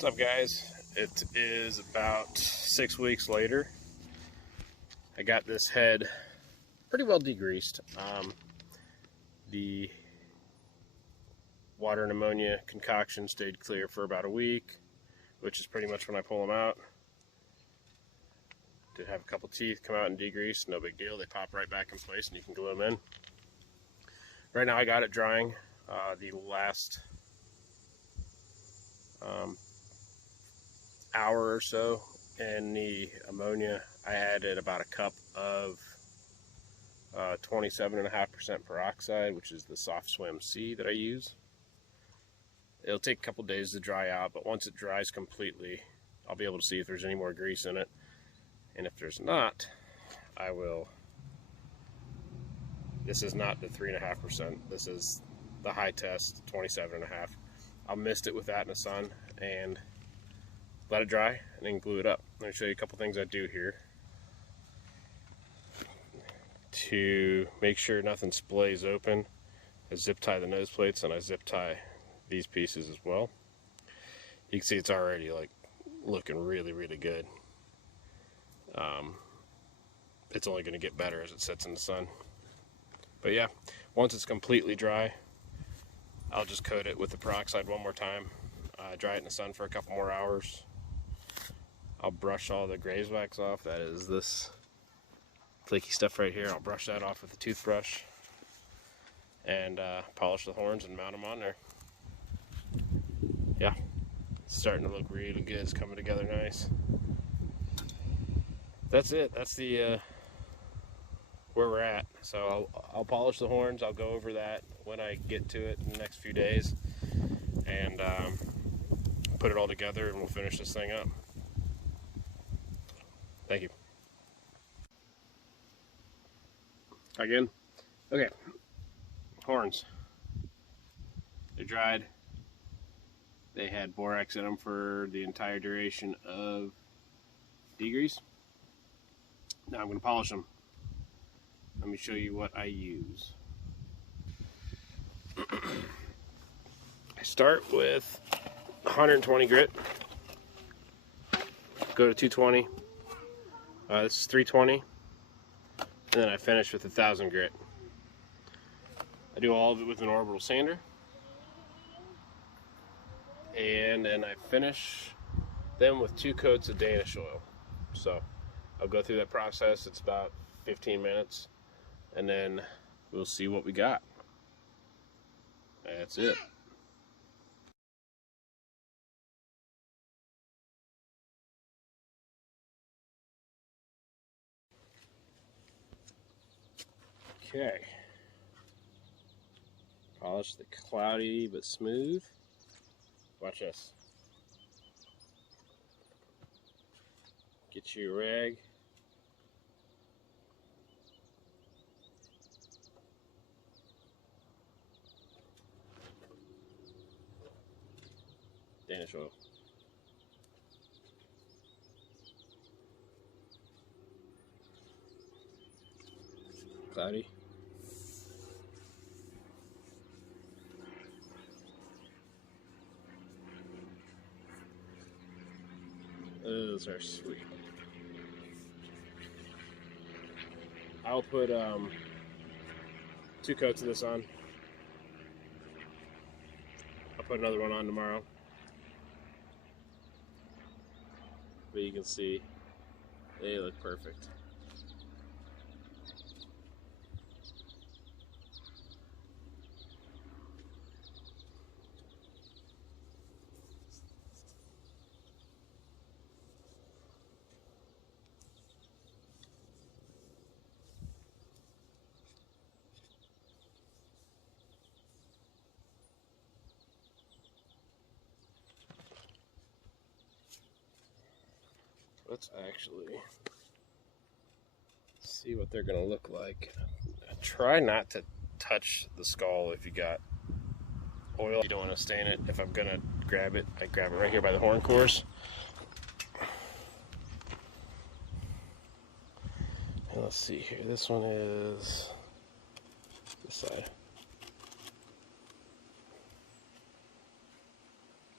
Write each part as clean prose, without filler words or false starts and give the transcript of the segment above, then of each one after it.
What's up, guys? It is about 6 weeks later. I got this head pretty well degreased. The water and ammonia concoction stayed clear for about a week, which is pretty much when I pull them out. Did have a couple teeth come out and degrease, no big deal. They pop right back in place and you can glue them in. Right now I got it drying. The last hour or so in the ammonia, I added about a cup of 27.5% peroxide, which is the soft swim C that I use. It'll take a couple days to dry out, but once it dries completely, I'll be able to see if there's any more grease in it. And if there's not, I will. This is not the 3.5%. This is the high test, 27.5. I'll mist it with that in the sun and let it dry and then glue it up. Let me show you a couple things I do here to make sure nothing splays open. I zip tie the nose plates and I zip tie these pieces as well. You can see it's already like looking really, really good. It's only going to get better as it sits in the sun. But yeah, once it's completely dry, I'll just coat it with the peroxide one more time, dry it in the sun for a couple more hours. I'll brush all the graze wax off. That is this flaky stuff right here. I'll brush that off with a toothbrush and polish the horns and mount them on there. Yeah, it's starting to look really good. It's coming together nice. That's it. That's the where we're at. So I'll polish the horns. I'll go over that when I get to it in the next few days and put it all together, and we'll finish this thing up. Thank you. Again. Okay. Horns. They're dried. They had borax in them for the entire duration of degrease. Now I'm going to polish them. Let me show you what I use. I start with 120 grit. Go to 220. This is 320. And then I finish with 1,000 grit. I do all of it with an orbital sander. And then I finish them with 2 coats of Danish oil. So I'll go through that process. It's about 15 minutes. And then we'll see what we got. That's it. Okay. Polish the cloudy but smooth. Watch this. Get you a rag. Danish oil. Cloudy. Those are sweet. I'll put 2 coats of this on. I'll put another one on tomorrow. But you can see they look perfect. Let's actually see what they're going to look like. Try not to touch the skull if you got oil. You don't want to stain it. If I'm going to grab it, I grab it right here by the horn cores. And let's see here. This one is this side.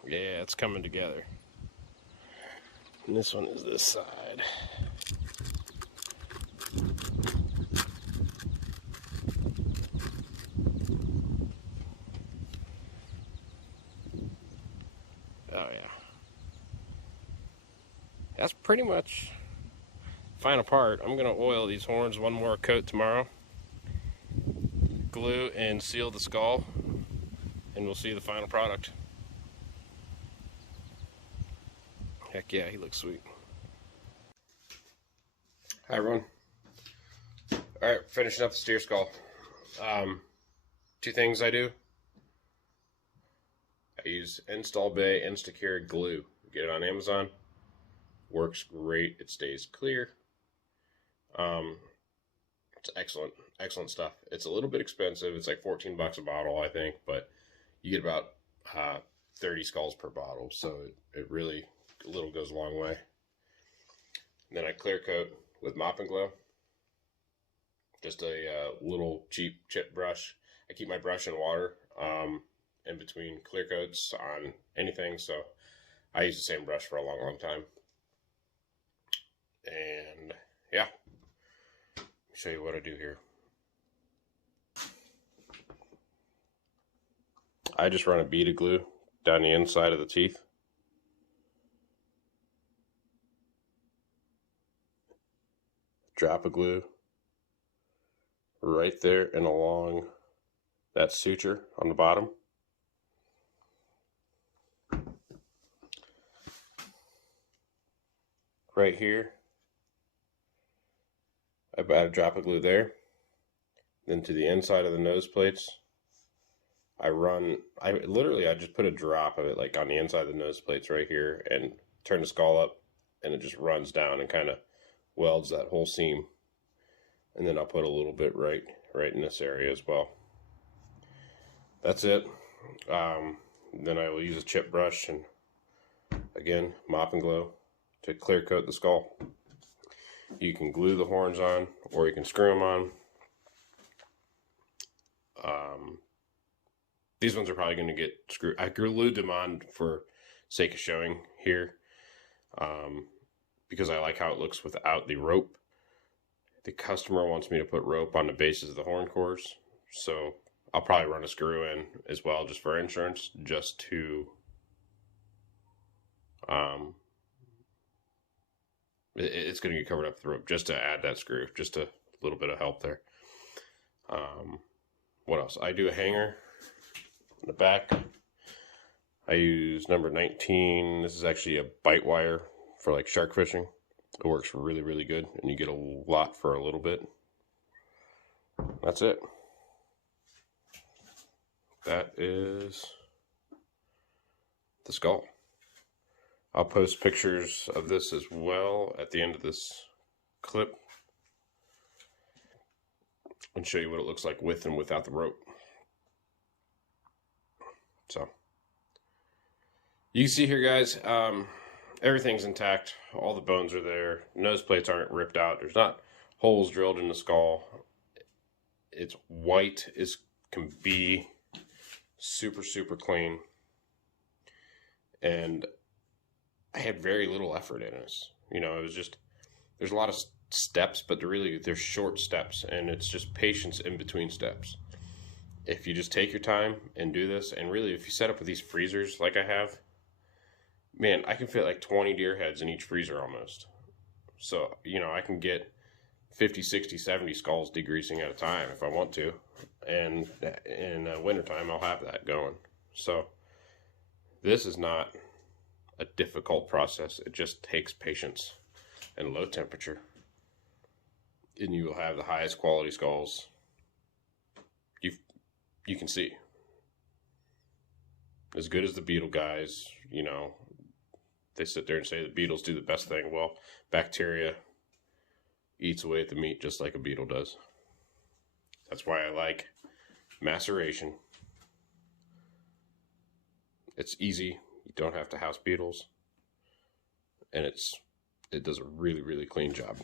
Yeah, it's coming together. And this one is this side. Oh yeah. That's pretty much final part. I'm gonna oil these horns one more coat tomorrow. Glue and seal the skull, and we'll see the final product. Heck yeah, he looks sweet. Hi everyone. Alright, finishing up the steer skull. Two things I do. I use Install Bay Instacure glue. Get it on Amazon. Works great. It stays clear. It's excellent stuff. It's a little bit expensive. It's like 14 bucks a bottle, I think, but you get about 30 skulls per bottle, so it really, a little goes a long way. And then I clear coat with Mop and Glow. Just a little cheap chip brush. I keep my brush in water in between clear coats on anything, so I use the same brush for a long time. And yeah, let me show you what I do here. I just run a bead of glue down the inside of the teeth. Drop of glue right there and along that suture on the bottom. Right here, I add a drop of glue there. Then to the inside of the nose plates, I just put a drop of it like on the inside of the nose plates right here and turn the skull up, and it just runs down and kind of welds that whole seam. And then I'll put a little bit right in this area as well. That's it. Then I will use a chip brush and again Mop and Glow to clear coat the skull. You can glue the horns on, or you can screw them on. These ones are probably going to get screwed. I glued them on for sake of showing here, because I like how it looks without the rope. The customer wants me to put rope on the bases of the horn cores, so I'll probably run a screw in as well, just for insurance, just to it's going to get covered up with the rope, just to add that screw, just a little bit of help there. What else? I do a hanger in the back. I use number 19. This is actually a bite wire for like shark fishing. It works really good, and you get a lot for a little bit. That's it. That is the skull. I'll post pictures of this as well at the end of this clip and show you what it looks like with and without the rope. So you can see here, guys, everything's intact. All the bones are there. Nose plates aren't ripped out. There's not holes drilled in the skull. It's white as can be. Super clean. And I had very little effort in this. You know, it was just, there's a lot of steps, but they're short steps, and it's just patience in between steps. If you just take your time and do this, and really if you set up with these freezers like I have, man, I can fit like 20 deer heads in each freezer almost. So, you know, I can get 50, 60, 70 skulls degreasing at a time if I want to. And in wintertime, I'll have that going. So this is not a difficult process. It just takes patience and low temperature. And you will have the highest quality skulls you can see. As good as the beetle guys, you know, they sit there and say the beetles do the best thing. Well, bacteria eats away at the meat just like a beetle does. That's why I like maceration. It's easy. You don't have to house beetles. And it does a really clean job.